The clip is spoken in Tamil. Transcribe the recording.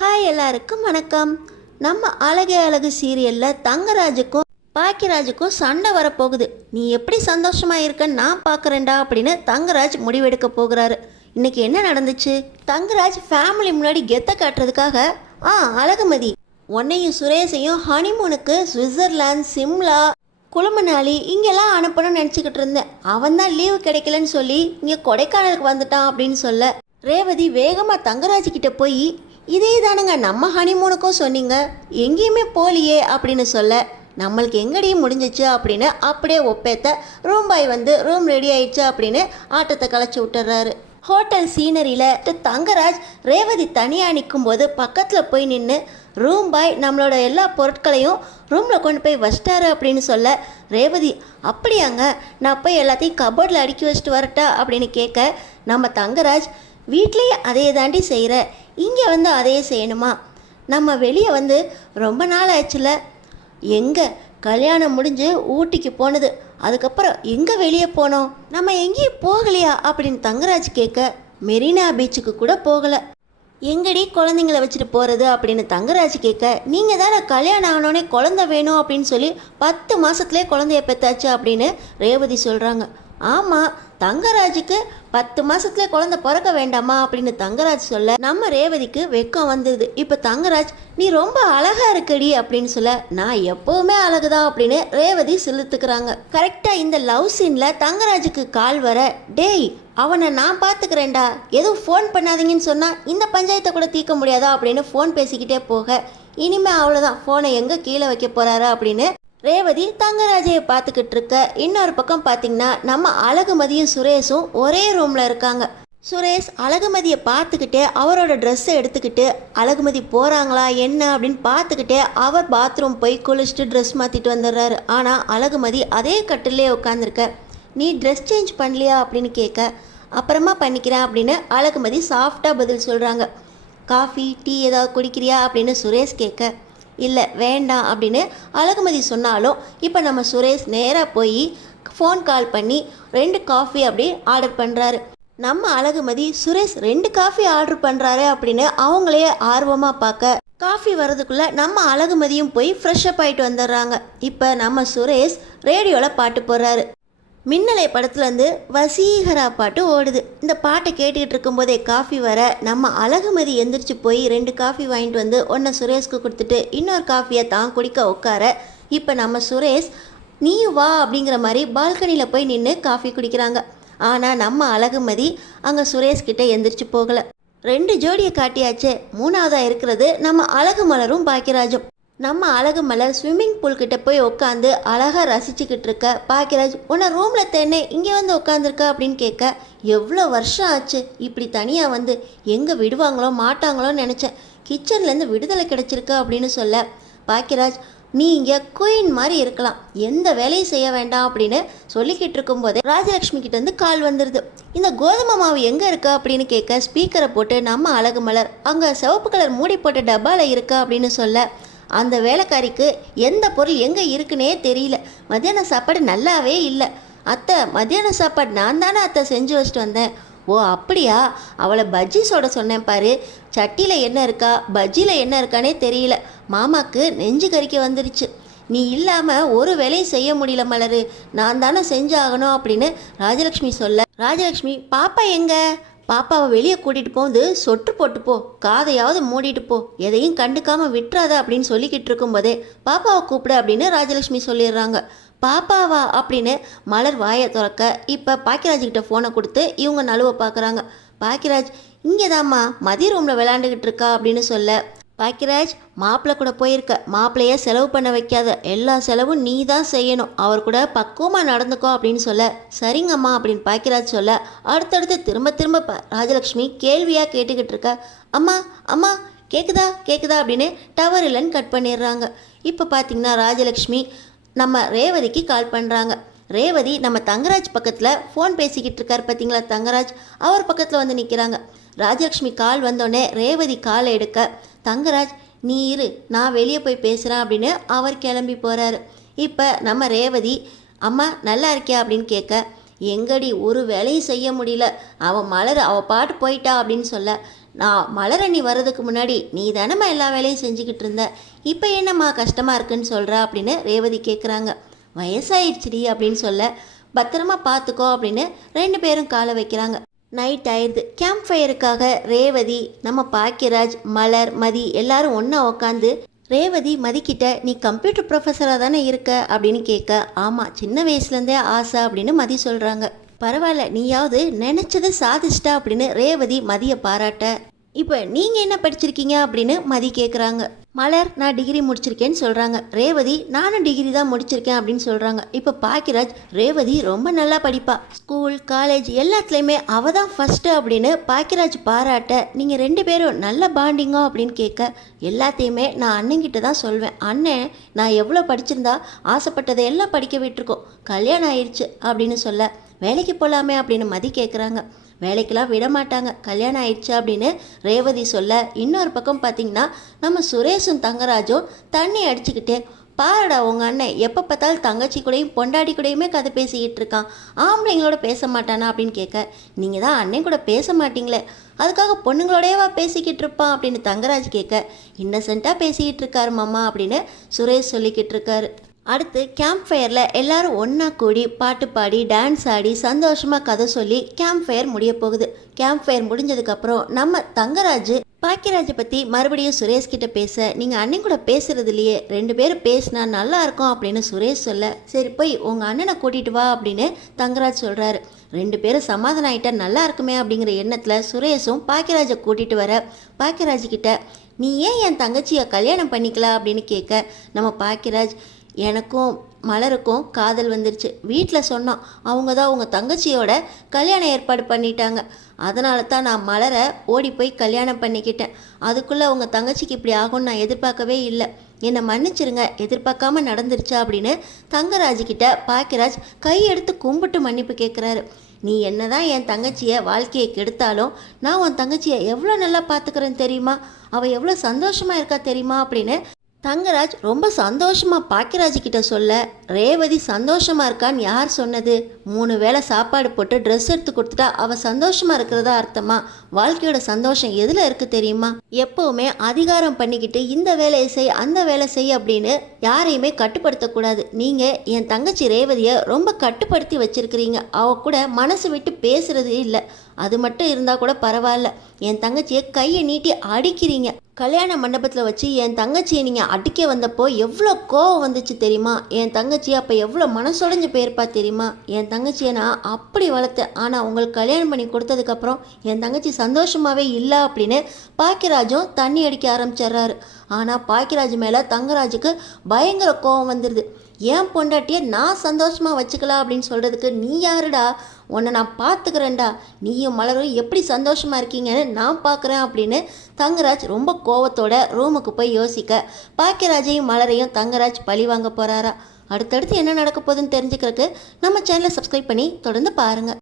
ஹாய் எல்லாருக்கும் வணக்கம். நம்ம அழகே அழகு சீரியலில் தங்கராஜுக்கும் பாக்கியராஜுக்கும் சண்டை வரப்போகுது. நீ எப்படி சந்தோஷமா இருக்கன்னு நான் பார்க்குறேன்டா அப்படின்னு தங்கராஜ் முடிவெடுக்க போகிறாரு. இன்னைக்கு என்ன நடந்துச்சு? தங்கராஜ் ஃபேமிலி முன்னாடி கெத்த காட்டுறதுக்காக அழகுமதி உன்னையும் சுரேஷையும் ஹனிமூனுக்கு சுவிட்சர்லாந்து, சிம்லா, குளுமனாலி இங்கெல்லாம் அனுப்பணும்னு நினச்சிக்கிட்டு இருந்தேன். அவன் தான் லீவு கிடைக்கலன்னு சொல்லி இங்கே கொடைக்கானலுக்கு வந்துட்டான் அப்படின்னு சொல்ல ரேவதி வேகமாக தங்கராஜ் கிட்ட போய் இதே தானுங்க நம்ம ஹனிமூனுக்கும் சொன்னீங்க, எங்கேயுமே போலியே அப்படின்னு சொல்ல நம்மளுக்கு எங்கடியும் முடிஞ்சிச்சு அப்படின்னு அப்படியே ஒப்பேத்த ரூம் பாய் வந்து ரூம் ரெடி ஆயிடுச்சு அப்படின்னு ஆட்டத்தை கலைச்சி விட்டுறாரு. ஹோட்டல் சீனரியில் தங்கராஜ் ரேவதி தனியாக நிற்கும் போது பக்கத்தில் போய் நின்று ரூம் பாய் நம்மளோட எல்லா பொருட்களையும் ரூமில் கொண்டு போய் வச்சிட்டாரு அப்படின்னு சொல்ல ரேவதி அப்படியாங்க, நான் போய் எல்லாத்தையும் கபோர்டில் அடுக்கி வச்சுட்டு வரட்டா அப்படின்னு கேட்க நம்ம தங்கராஜ் வீட்லேயே அதே தாண்டி செய்கிற, இங்கே வந்து அதையே செய்யணுமா? நம்ம வெளியே வந்து ரொம்ப நாள் ஆச்சுல, எங்கே கல்யாணம் முடிஞ்சு ஊட்டிக்கு போனது, அதுக்கப்புறம் எங்கே வெளியே போனோம், நம்ம எங்கேயும் போகலையா அப்படின்னு தங்கராஜ் கேட்க மெரினா பீச்சுக்கு கூட போகலை, எங்கடி குழந்தைங்கள வச்சுட்டு போகிறது அப்படின்னு தங்கராஜ் கேட்க நீங்கள் தானே கல்யாணம் ஆனோடனே குழந்தை வேணும் அப்படின்னு சொல்லி 10 மாதத்துலேயே குழந்தைய பெற்றாச்சு அப்படின்னு ரேவதி சொல்கிறாங்க. ஆமாம், தங்கராஜுக்கு 10 மாதத்துல குழந்தை பிறக்க வேண்டாமா அப்படின்னு தங்கராஜ் சொல்ல நம்ம ரேவதிக்கு வெக்கம் வந்துடுது. இப்போ தங்கராஜ் நீ ரொம்ப அழகா இருக்கடி அப்படின்னு சொல்ல நான் எப்போவுமே அழகுதான் அப்படின்னு ரேவதி செலுத்துக்கிறாங்க. கரெக்டாக இந்த லவ் சீனில் தங்கராஜுக்கு கால் வர டேய் அவனை நான் பார்த்துக்கிறேன்டா, எதுவும் ஃபோன் பண்ணாதீங்கன்னு சொன்னால் இந்த பஞ்சாயத்தை கூட தீர்க்க முடியாதா அப்படின்னு ஃபோன் பேசிக்கிட்டே போக இனிமேல் அவ்வளோதான், ஃபோனை எங்கே கீழே வைக்க போகிறாரா அப்படின்னு ரேவதி தங்கராஜையை பார்த்துக்கிட்டு இருக்க. இன்னொரு பக்கம் பார்த்தீங்கன்னா நம்ம அழகுமதியும் சுரேஷும் ஒரே ரூமில் இருக்காங்க. சுரேஷ் அழகுமதியை பார்த்துக்கிட்டே அவரோட ட்ரெஸ்ஸை எடுத்துக்கிட்டு அழகுமதி போகிறாங்களா என்ன அப்படின்னு பார்த்துக்கிட்டே அவர் பாத்ரூம் போய் குளிச்சுட்டு ட்ரெஸ் மாற்றிட்டு வந்துடுறாரு. ஆனால் அழகுமதி அதே கட்டிலே உட்காந்துருக்க. நீ ட்ரெஸ் சேஞ்ச் பண்ணலையா அப்படின்னு கேட்க அப்புறமா பண்ணிக்கிறேன் அப்படின்னு அழகுமதி சாஃப்டாக பதில் சொல்கிறாங்க. காஃபி டீ ஏதாவது குடிக்கிறியா அப்படின்னு சுரேஷ் கேட்க இல்லை வேண்டாம் அப்படின்னு அழகுமதி சொன்னாலும் இப்போ நம்ம சுரேஷ் நேராக போய் ஃபோன் கால் பண்ணி 2 காஃபி அப்படி ஆர்டர் பண்ணுறாரு. நம்ம அழகுமதி சுரேஷ் 2 காஃபி ஆர்டர் பண்ணுறாரு அப்படின்னு அவங்களே ஆர்வமாக பார்க்க காஃபி வர்றதுக்குள்ளே நம்ம அழகுமதியும் போய் ஃப்ரெஷ்அப் ஆகிட்டு வந்துடுறாங்க. இப்போ நம்ம சுரேஷ் ரேடியோவில் பாட்டு போடுறாரு. மின்னலை படத்துலேருந்து வசீகரா பாட்டு ஓடுது. இந்த பாட்டை கேட்டுக்கிட்டு இருக்கும்போதே காஃபி வர நம்ம அழகுமதி எந்திரிச்சு போய் 2 காஃபி வாங்கிட்டு வந்து ஒன்றை சுரேஷ்க்கு கொடுத்துட்டு இன்னொரு காஃபியை தான் குடிக்க உட்கார இப்போ நம்ம சுரேஷ் நீ வா அப்படிங்கிற மாதிரி பால்கனியில் போய் நின்று காஃபி குடிக்கிறாங்க. ஆனால் நம்ம அழகுமதி அங்கே சுரேஷ்கிட்ட எந்திரிச்சு போகலை. 2 ஜோடியை காட்டியாச்சே, 3வதாக இருக்கிறது நம்ம அழகு மலரும் பாக்கியராஜும். நம்ம அழகு மலர் ஸ்விம்மிங் பூல் கிட்ட போய் உட்காந்து அழகாக ரசிச்சுக்கிட்டு இருக்க பாக்கியராஜ் உன்னை ரூமில் தேனே இங்கே வந்து உட்காந்துருக்க அப்படின்னு கேட்க எவ்வளோ வருஷம் ஆச்சு இப்படி தனியாக வந்து, எங்கே விடுவாங்களோ மாட்டாங்களோன்னு நினச்சேன், கிச்சன்லேருந்து விடுதலை கிடைச்சிருக்க அப்படின்னு சொல்ல பாக்கியராஜ் நீ இங்கே குயின் மாதிரி இருக்கலாம், எந்த வேலையும் செய்ய வேண்டாம் அப்படின்னு சொல்லிக்கிட்டு இருக்கும்போதே ராஜலக்ஷ்மி கிட்டேருந்து கால் வந்துடுது. இந்த கோதுமை மாவு எங்கே இருக்கா அப்படின்னு கேட்க ஸ்பீக்கரை போட்டு நம்ம அழகு மலர் அங்கே சிவப்பு கலர் மூடி போட்ட டப்பாவில் இருக்கா அப்படின்னு சொல்ல அந்த வேலைக்காரிக்கு எந்த பொருள் எங்கே இருக்குன்னே தெரியல, மத்தியான சாப்பாடு நல்லாவே இல்லை, அத்தை மத்தியான சாப்பாடு நான் தானே அத்தை செஞ்சு வச்சுட்டு வந்தேன். ஓ அப்படியா, அவளை பஜ்ஜி சோட சொன்னேன் பாரு, சட்டியில் என்ன இருக்கா பஜ்ஜியில் என்ன இருக்கானே தெரியல, மாமாக்கு நெஞ்சு கறிக்க வந்துருச்சு, நீ இல்லாமல் ஒரு வேலையும் செய்ய முடியல மலரு, நான் தானே செஞ்சாகணும் அப்படின்னு ராஜலக்ஷ்மி சொல்ல ராஜலக்ஷ்மி பாப்பா எங்க, பாப்பாவை வெளியே கூட்டிகிட்டு போகுது சொட்டு போட்டு போ, காதையாவது மூடிட்டு போ, எதையும் கண்டுக்காமல் விட்டுறாத அப்படின்னு சொல்லிக்கிட்டு இருக்கும்போதே பாப்பாவை கூப்பிட அப்படின்னு ராஜலக்ஷ்மி சொல்லிடுறாங்க. பாப்பாவா அப்படின்னு மலர் வாயை திறக்க இப்போ பாக்கியராஜ்கிட்ட ஃபோனை கொடுத்து இவங்க நழுவை பார்க்குறாங்க. பாக்கியராஜ் இங்கே தாம்மா மதிய ரூமில் விளையாண்டுக்கிட்டு இருக்கா அப்படின்னு சொல்ல பாக்கியராஜ் மாப்பிள்ளை கூட போயிருக்க, மாப்பிள்ளைய செலவு பண்ண வைக்காத, எல்லா செலவும் நீ தான் செய்யணும், அவர் கூட பக்குவமாக நடந்துக்கோ அப்படின்னு சொல்ல சரிங்கம்மா அப்படின்னு பாக்கியராஜ் சொல்ல அடுத்தடுத்து திரும்ப திரும்ப ராஜலக்ஷ்மி கேள்வியாக கேட்டுக்கிட்டு இருக்க. அம்மா அம்மா கேட்குதா கேட்குதா அப்படின்னு டவர் இல்லைன்னு கட் பண்ணிடுறாங்க. இப்போ பார்த்தீங்கன்னா ராஜலக்ஷ்மி நம்ம ரேவதிக்கு கால் பண்ணுறாங்க. ரேவதி நம்ம தங்கராஜ் பக்கத்தில் ஃபோன் பேசிக்கிட்டு இருக்கார் பார்த்தீங்களா, தங்கராஜ் அவர் பக்கத்தில் வந்து நிற்கிறாங்க. ராஜலக்ஷ்மி கால் வந்தோடனே ரேவதி காலை எடுக்க தங்கராஜ் நீ இரு நான் வெளியே போய் பேசுகிறேன் அப்படின்னு அவர் கிளம்பி போகிறாரு. இப்போ நம்ம ரேவதி அம்மா நல்லா இருக்கியா அப்படின்னு கேட்க எங்கடி ஒரு வேலையும் செய்ய முடியல, அவள் மலர் அவள் பாட்டு போயிட்டா அப்படின்னு சொல்ல நான் மலரணி வர்றதுக்கு முன்னாடி நீ தானம்மா எல்லா வேலையும் செஞ்சுக்கிட்டு இருந்த, இப்போ என்னம்மா கஷ்டமாக இருக்குன்னு சொல்கிற அப்படின்னு ரேவதி கேட்குறாங்க. வயசாயிடுச்சுடி அப்படின்னு சொல்ல, பத்திரமா பார்த்துக்கோ அப்படின்னு ரெண்டு பேரும் காலை வைக்கிறாங்க. நைட் ஆயிடுது. கேம்ப் ஃபயருக்காக ரேவதி, நம்ம பாக்கியராஜ், மலர், மதி எல்லாரும் ஒன்றா உக்காந்து ரேவதி மதிக்கிட்ட, நீ கம்ப்யூட்டர் ப்ரொஃபஸராக தானே இருக்க அப்படின்னு கேட்க, ஆமாம் சின்ன வயசுலேருந்தே ஆசை அப்படின்னு மதி சொல்கிறாங்க. பரவாயில்ல, நீயாவது நினச்சதை சாதிச்சிட்டா அப்படின்னு ரேவதி மதியை பாராட்ட, இப்போ நீங்கள் என்ன படிச்சிருக்கீங்க அப்படின்னு மதி கேட்குறாங்க. மலர், நான் டிகிரி முடிச்சிருக்கேன்னு சொல்கிறாங்க. ரேவதி, நானும் டிகிரி தான் முடிச்சிருக்கேன் அப்படின்னு சொல்கிறாங்க. இப்போ பாக்கியராஜ், ரேவதி ரொம்ப நல்லா படிப்பா, ஸ்கூல் காலேஜ் எல்லாத்துலேயுமே அவள் தான் ஃபஸ்ட்டு அப்படின்னு பாக்கியராஜ் பாராட்ட, நீங்கள் ரெண்டு பேரும் நல்ல பாண்டிங்கோ அப்படின்னு கேட்க, எல்லாத்தையுமே நான் அண்ணன்கிட்ட தான் சொல்வேன். அண்ணன் நான் எவ்வளோ படிச்சிருந்தா ஆசைப்பட்டதை எல்லாம் படிக்க விட்டுருக்கோம், கல்யாணம் ஆயிடுச்சு அப்படின்னு சொல்ல, வேலைக்கு போகலாமே அப்படின்னு மதி கேட்குறாங்க. வேலைக்கெல்லாம் விட மாட்டாங்க, கல்யாணம் ஆயிடுச்சு அப்படின்னு ரேவதி சொல்ல, இன்னொரு பக்கம் பார்த்தீங்கன்னா நம்ம சுரேஷும் தங்கராஜும் தண்ணி அடிச்சுக்கிட்டே, பாருடா உங்கள் அண்ணன் எப்போ பார்த்தாலும் தங்கச்சி கூடயும் பொண்டாடி கூடயுமே கதை பேசிக்கிட்டு இருக்கான், ஆம்பளைங்களோட பேச மாட்டானா அப்படின்னு கேட்க, நீங்கள் தான் அண்ணன் கூட பேச மாட்டீங்களே, அதுக்காக பொண்ணுங்களோடையவா பேசிக்கிட்டு இருப்பான் அப்படின்னு தங்கராஜ் கேட்க, இன்னசென்ட்டாக பேசிக்கிட்டு இருக்காரு மாமா அப்படின்னு சுரேஷ் சொல்லிக்கிட்டு இருக்காரு. அடுத்து கேம்ப் ஃபயரில் எல்லாரும் ஒன்றா கூடி பாட்டு பாடி டான்ஸ் ஆடி சந்தோஷமாக கதை சொல்லி கேம்ப் ஃபயர் முடிய போகுது. கேம்ப் ஃபயர் முடிஞ்சதுக்கப்புறம் நம்ம தங்கராஜ் பாக்கியராஜை பற்றி மறுபடியும் சுரேஷ் கிட்ட பேச, நீங்கள் அண்ணன் கூட பேசுறது இல்லையே, ரெண்டு பேரும் பேசினா நல்லா இருக்கும் அப்படின்னு சுரேஷ் சொல்ல, சரி போய் உங்கள் அண்ணனை கூட்டிகிட்டு வா அப்படின்னு தங்கராஜ் சொல்கிறாரு. ரெண்டு பேரும் சமாதானம் ஆகிட்டா நல்லா இருக்குமே அப்படிங்கிற எண்ணத்தில் சுரேஷும் பாக்கியராஜை கூட்டிகிட்டு வர, பாக்கியராஜ் கிட்ட நீ ஏன் என் தங்கச்சியை கல்யாணம் பண்ணிக்கலாம் அப்படின்னு கேட்க, நம்ம பாக்கியராஜ், எனக்கும் மலருக்கும் காதல் வந்துருச்சு, வீட்டில் சொன்னோம், அவங்க தான் உங்கள் தங்கச்சியோட கல்யாணம் ஏற்பாடு பண்ணிட்டாங்க, அதனால தான் நான் மலரை ஓடி போய் கல்யாணம் பண்ணிக்கிட்டேன், அதுக்குள்ளே உங்கள் தங்கச்சிக்கு இப்படி ஆகும்னு நான் எதிர்பார்க்கவே இல்லை, என்னை மன்னிச்சிருங்க, எதிர்பார்க்காம நடந்துருச்சா அப்படின்னு தங்கராஜ்கிட்ட பாக்கியராஜ் கையெடுத்து கும்பிட்டு மன்னிப்பு கேட்குறாரு. நீ என்ன தான் என் தங்கச்சியை வாழ்க்கையை கெடுத்தாலும் நான் உன் தங்கச்சியை எவ்வளோ நல்லா பார்த்துக்கிறேன்னு தெரியுமா, அவள் எவ்வளோ சந்தோஷமாக இருக்கா தெரியுமா அப்படின்னு தங்கராஜ் ரொம்ப சந்தோஷமாக பாக்கியராஜ்கிட்ட சொல்ல, ரேவதி சந்தோஷமாக இருக்கான்னு யார் சொன்னது, 3 வேளை சாப்பாடு போட்டு ட்ரெஸ் எடுத்து கொடுத்துட்டா அவள் சந்தோஷமாக இருக்கிறதா அர்த்தமா, வாழ்க்கையோட சந்தோஷம் எதில் இருக்குது தெரியுமா, எப்போவுமே அதிகாரம் பண்ணிக்கிட்டு இந்த வேலையை செய் அந்த வேலை செய் அப்படின்னு யாரையுமே கட்டுப்படுத்தக்கூடாது, நீங்கள் என் தங்கச்சி ரேவதியை ரொம்ப கட்டுப்படுத்தி வச்சிருக்கிறீங்க, அவள் கூட மனசு விட்டு பேசுறது இல்லை, அது மட்டும் இருந்தால் கூட பரவாயில்ல, என் தங்கச்சியை கையை நீட்டி அடிக்கிறீங்க, கல்யாண மண்டபத்தில் வச்சு என் தங்கச்சியை நீங்கள் அடிக்க வந்தப்போ எவ்வளோ கோவம் வந்துச்சு தெரியுமா, என் தங்கச்சி அப்போ எவ்வளோ மனசுடைஞ்சு போயிருப்பா தெரியுமா, என் தங்கச்சியை நான் அப்படி வளர்த்தேன், ஆனால் உங்களுக்கு கல்யாணம் பண்ணி கொடுத்ததுக்கப்புறம் என் தங்கச்சி சந்தோஷமாகவே இல்லை அப்படின்னு பாக்கியராஜும் தண்ணி அடிக்க ஆரம்பிச்சிட்றாரு. ஆனால் பாக்கியராஜ் மேலே தங்கராஜுக்கு பயங்கர கோவம் வந்துடுது. ஏன் பொண்டாட்டியை நான் சந்தோஷமாக வச்சுக்கலாம் அப்படின்னு சொல்கிறதுக்கு நீ யாருடா, உன்னை நான் பார்த்துக்கிறேன்டா, நீயும் மலரும் எப்படி சந்தோஷமாக இருக்கீங்கன்னு நான் பார்க்குறேன் அப்படின்னு தங்கராஜ் ரொம்ப கோவத்தோட ரூமுக்கு போய் யோசிக்க, பாக்கியராஜையும் மலரையும் தங்கராஜ் பழி வாங்க போகிறாரா. அடுத்தடுத்து என்ன நடக்க போகுதுன்னு தெரிஞ்சுக்கிறதுக்கு நம்ம சேனலை சப்ஸ்கிரைப் பண்ணி தொடர்ந்து பாருங்கள்.